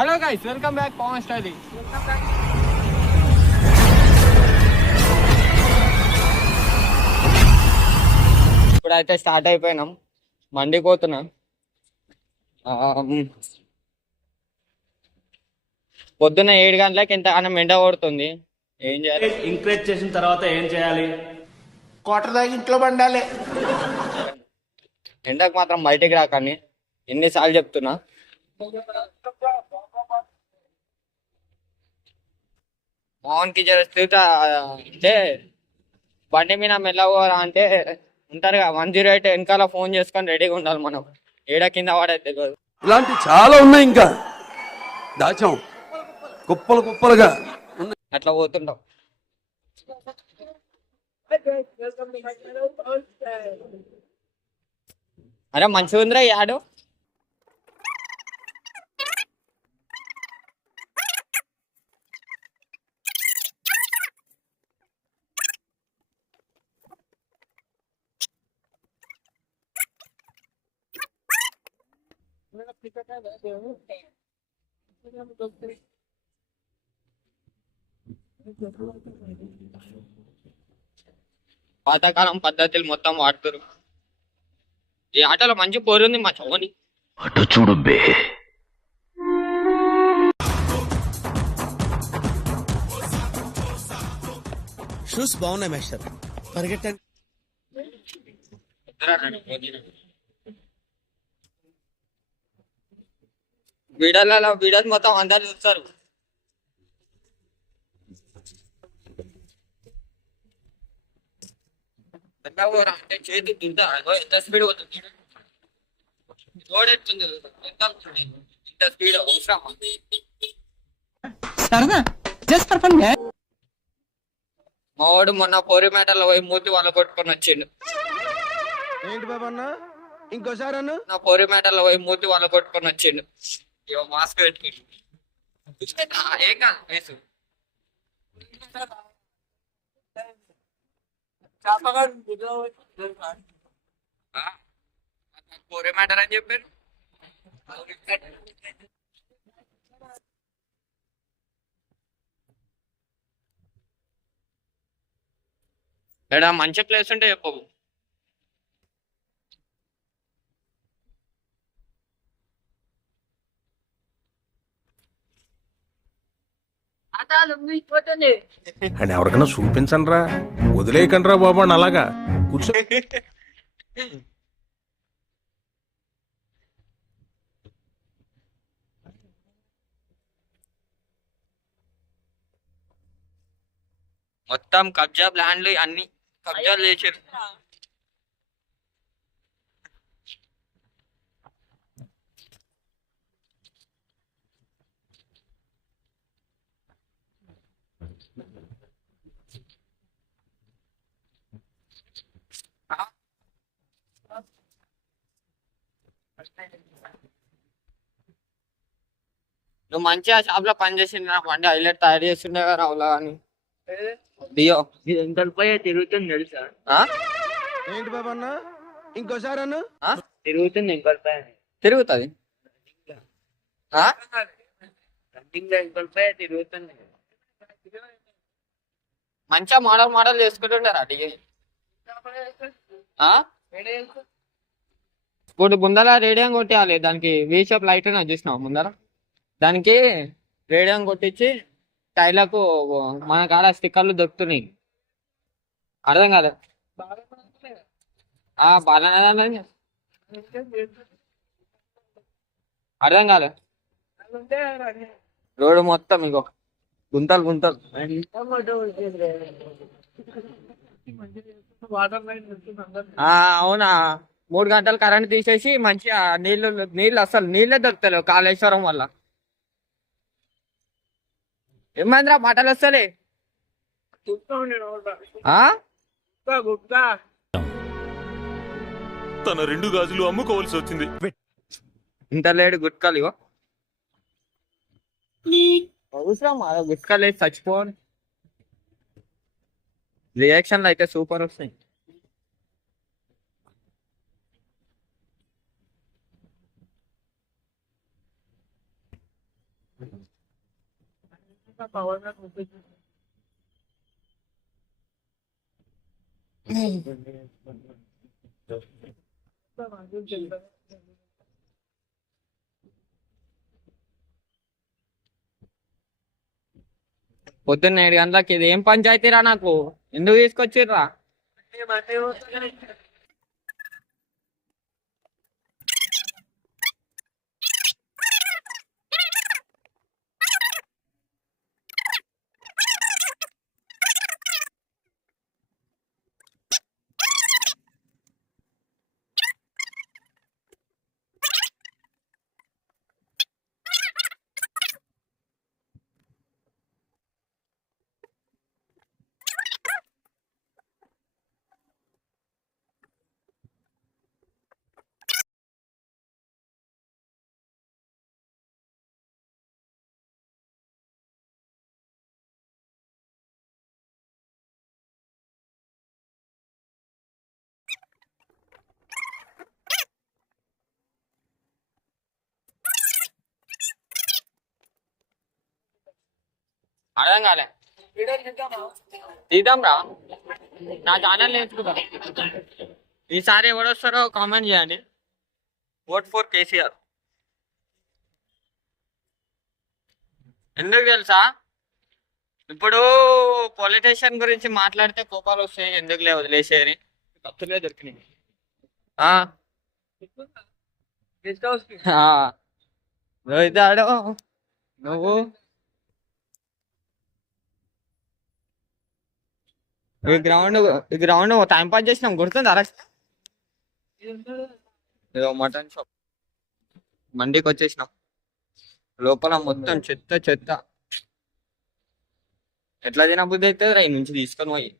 Hello guys welcome back Pavan style ఇప్పుడైతే start అయిపోయినాం. మండికి పోతున్నాం ఆ, మ్. పొద్దున్న ఏడు గంటలకి ఇంతగానం ఎండ కొడుతుంది. ఏం చేయాలి? ఇంక్రీజ్ చేసిన తర్వాత ఏం చేయాలి? కోటర్ దాకా ఇంట్లో పండాలి. ఎండకు మాత్రం బయటికి రాకని ఎన్నిసార్లు చెప్తున్నా. మోహన్కి జర అంటే బండి మీద మెల్లవరా అంటే ఉంటారు కదా వన్ జీరో ఎయిట్ వెనకాల ఫోన్ చేసుకొని రెడీగా ఉండాలి మనం. ఏడ కింద పడేది తెలియదు ఇలాంటి చాలా ఉన్నాయి ఇంకా. దాచాం. కుప్పలు కుప్పలుగా అట్లా పోతుంటాం అరే మంచిగా ఉందిరా ఈ యాడు? పాతకాలం పద్ధతులు మొత్తం వాడుతారు. ఈ ఆటలో మంచి పోరుంది మా చవని. అటు చూడు బే. షూస్ బాగున్నాయి మేస్టర్. పరిగెట్టండి. వీడియోలలో వీడియోస్ మొత్తం అందరు చూస్తారు. అంటే చేతి ఎంత స్పీడ్ పోతుంది? రోడ్ ఎంత ఇంత స్పీడ్ అవసరమా? మా వాడు మొన్న పోరి మేటలో పోయి మూతి వాళ్ళ కొట్టుకొని వచ్చిండు. ఏంటి బాబా అన్న? ఇంకోసారి అన్న? నా పోరి మేటలో పోయి మూతి వాళ్ళ కొట్టుకొని వచ్చిండు. మాస్క్ పెట్టుకుండు ఏం కాదు వేసు పోరే మ్యాటర్ అని చెప్పారు ఎడా మంచి ప్లేస్ ఉంటే చెప్పవు అని ఎవరికైనా చూపించండి రా వదిలేయకండి రా బాబు అని అలాగా. కూర్చో. మొత్తం కబ్జా ప్లాన్లు అన్ని కబ్జాలు చేసారు నువ్వు మంచిగా షాప్లో పని చేసింది నా బండి హైలైట్ తయారు చేస్తుండే కదా రావులా అని. ఎంత పోయే తిరుగుతుంది తెలుసా? ఆ? ఏంటి బాబా అన్న? ఇంకోసారి అన్న? ఆ? తిరుగుతుంది ఇంకో తిరుగుతుంది. మంచిగా మోడల్ మోడల్ చేసుకుంటుంటారా ఆ? ఇప్పుడు ముందర రేడియం కొట్టేయాలి. దానికి వీ షేప్ లైట్ చూసినావు ముందర? దానికి రేడియం కొట్టించి టైర్లకు మన కాడ స్టిక్కర్లు దొరుకుతున్నాయి. అర్థం కాదు బాగా అర్థం కాదు రోడ్డు మొత్తం ఇగో. గుంతలు గుంతలు. అవునా? మూడు గంటలు కరెంట్ తీసేసి మంచిగా నీళ్ళు నీళ్ళు అసలు నీళ్ళే దొరుకుతలేవు కాళేశ్వరం వల్ల. ఏమైందిరా? బట్టలు వస్తలే ఆ? తన రెండు గాజులు అమ్ముకోవాల్సి వచ్చింది. ఇంత లేడు గుట్కాలు అవసరం గుట్కాలు చచ్చిపోను రియాక్షన్లు అయితే సూపర్ వస్తాయి. పొద్దున్న ఏడు గంటలకి ఇది ఏం పంచాయతీరా నాకు? ఎందుకు తీసుకొచ్చిర్రా? అర్థం కాలే. తీద్దాం రా నా ఛానల్ నేర్చుకుంటా. ఈసారి ఎవడొస్తారో కామెంట్ చేయండి. Vote for KCR. ఎందుకు తెలుసా? ఇప్పుడు పొలిటీషియన్ గురించి మాట్లాడితే కోపాలు వస్తాయి ఎందుకులే వదిలేసేయని కత్తులే దొరికినాయి. ఆ. ఆ. రోహిత్ ఆడు నువ్వు? ఈ గ్రౌండ్ ఈ గ్రౌండ్ టైం పాస్ చేసినాం. గుర్తుంది అరెస్ట్ మటన్ షాప్ మండికి వచ్చేసినాం. లోపల మొత్తం చెత్త చెత్త. ఎట్లా తినబుద్ధి అవుతుంది రా నుంచి తీసుకొని పోయి.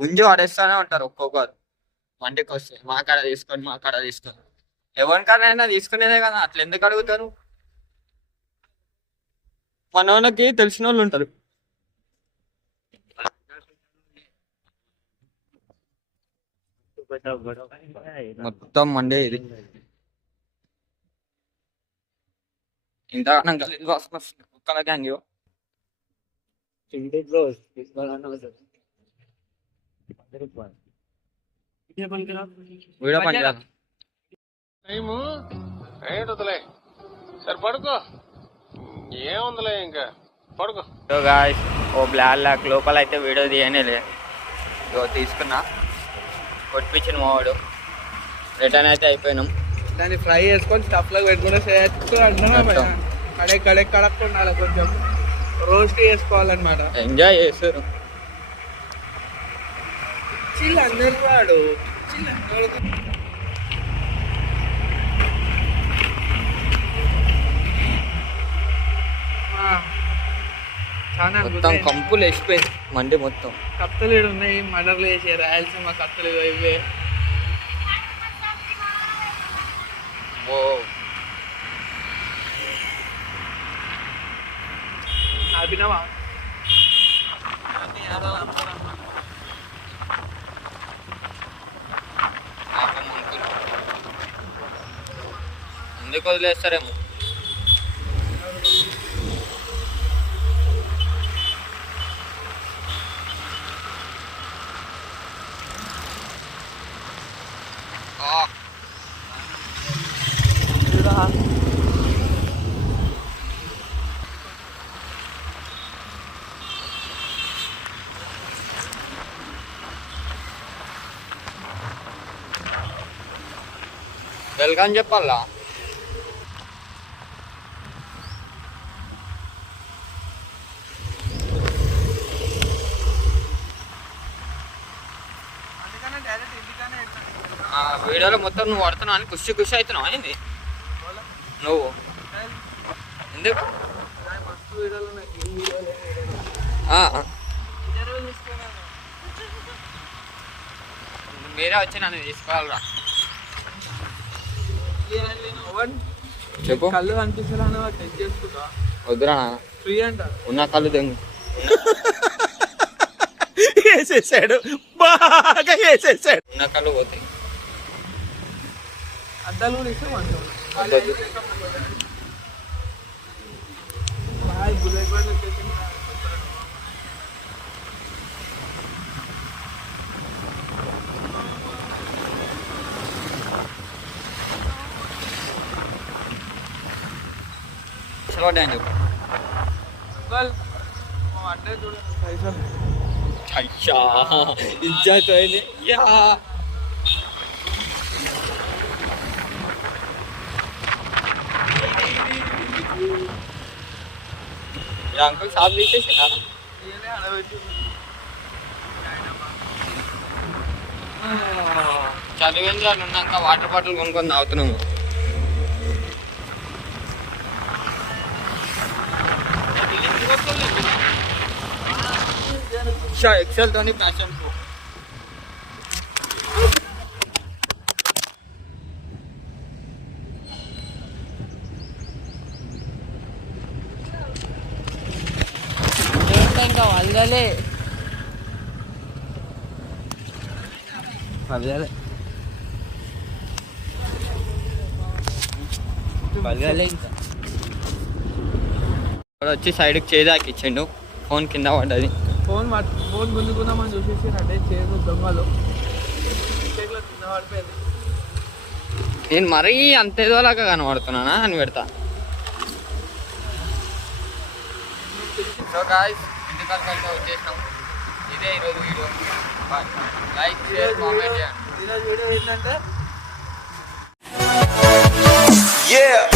గుంజు ఆడేస్తానే ఉంటారు ఒక్కొక్కరు. మండికి వస్తే మా కాడ తీసుకొని మా కాడ తీసుకొని. ఎవరికైనా తీసుకునేదే కదా అట్లా ఎందుకు అడుగుతారు? మన వాళ్ళకి తెలిసిన వాళ్ళు ఉంటారు మొత్తం మండే ఇది ఇంకా. కుక్కల గ్యాంగ్. వీడియో పని. టైము సరే పడుకో ఏముందిలే ఇంకా? పడుకో. గాయ్స్ ఓ బ్లాక్ లాక్. లోపల అయితే వీడియో తీయనేలే. ఇగో తీసుకున్నా. కొట్టించిన మావాడు. రిటర్న్ అయితే అయిపోయినాం. దాన్ని ఫ్రై చేసుకొని స్టఫ్లో పెట్టుకుంటే మొత్తం. కడే కడే కడక్కు ఉండాలి కొంచెం. రోస్ట్ చేసుకోవాలన్నమాట. ఎంజాయ్ చేస్తారు. చిల్ అందరు వాడు చిల్ అందరు మొత్తం కంపులు వేసిపోయింది మండి మొత్తం. కత్తులు ఉన్నాయి మర్డర్లు వేసే రాయలసీమ కత్తులు ఇవే పాపం అంకుల్. ఎందుకు వదిలేస్తారేమో? వెల్కమ్ చెప్పాలా ఆ వీడియోలో మొత్తం నువ్వు పడుతున్నావు అని ఖుషి ఖుషి అవుతున్నావు ఏంది? నువ్వు. ఎందుకు? ఆ, ఆ. మీరే వచ్చి నన్ను తీసుకోవాలరా. చెప్పు. కళ్ళు కనిపిస్తున్నా టెస్ట్ చేసుకుంటా. వద్దురా. ఫ్రీ అంట. ఉన్న కళ్ళు దెంగు వేసేసాడు. బాగా వేసేసాడు. ఉన్న కళ్ళు పోతాయి అద్దాలు కూడా ఇస్తే మంచిగా అద్దొద్దు. బాయ్ బుల్లెట్ బండి వచ్చేసింది చూడండి చెప్పు అంకల్ మా అడ్డే చూడండి పైసలు అయ్యా ఇజ్జత్ పోయింది యా Uncle shop తీసేసినా చదివింది ఉన్నాక వాటర్ బాటిల్ కొనుక్కొని తాగుతున్నాము ఎక్సెల్ తోని ప్యాషన్ ప్రూఫ్ ఇంకా వదలలే ఇక్కడ వచ్చి సైడ్కి చేదాకి ఇచ్చిండు ఫోన్ కింద పడ్డది ఫోన్ ఫోన్ గుంజుకుందామని చూసేసి అడ్డే చేయదు దొంగలు కింద పడిపోయింది నేను మరీ అంత ఏదోలాగా కనబడుతున్నానా అని పెడతా సో గాయస్ వచ్చేసినాం ఇదే ఈరోజు వీడియో. లైక్ షేర్ కామెంట్ చేయండి. ఈరోజు వీడియో ఏంటంటే Yeah.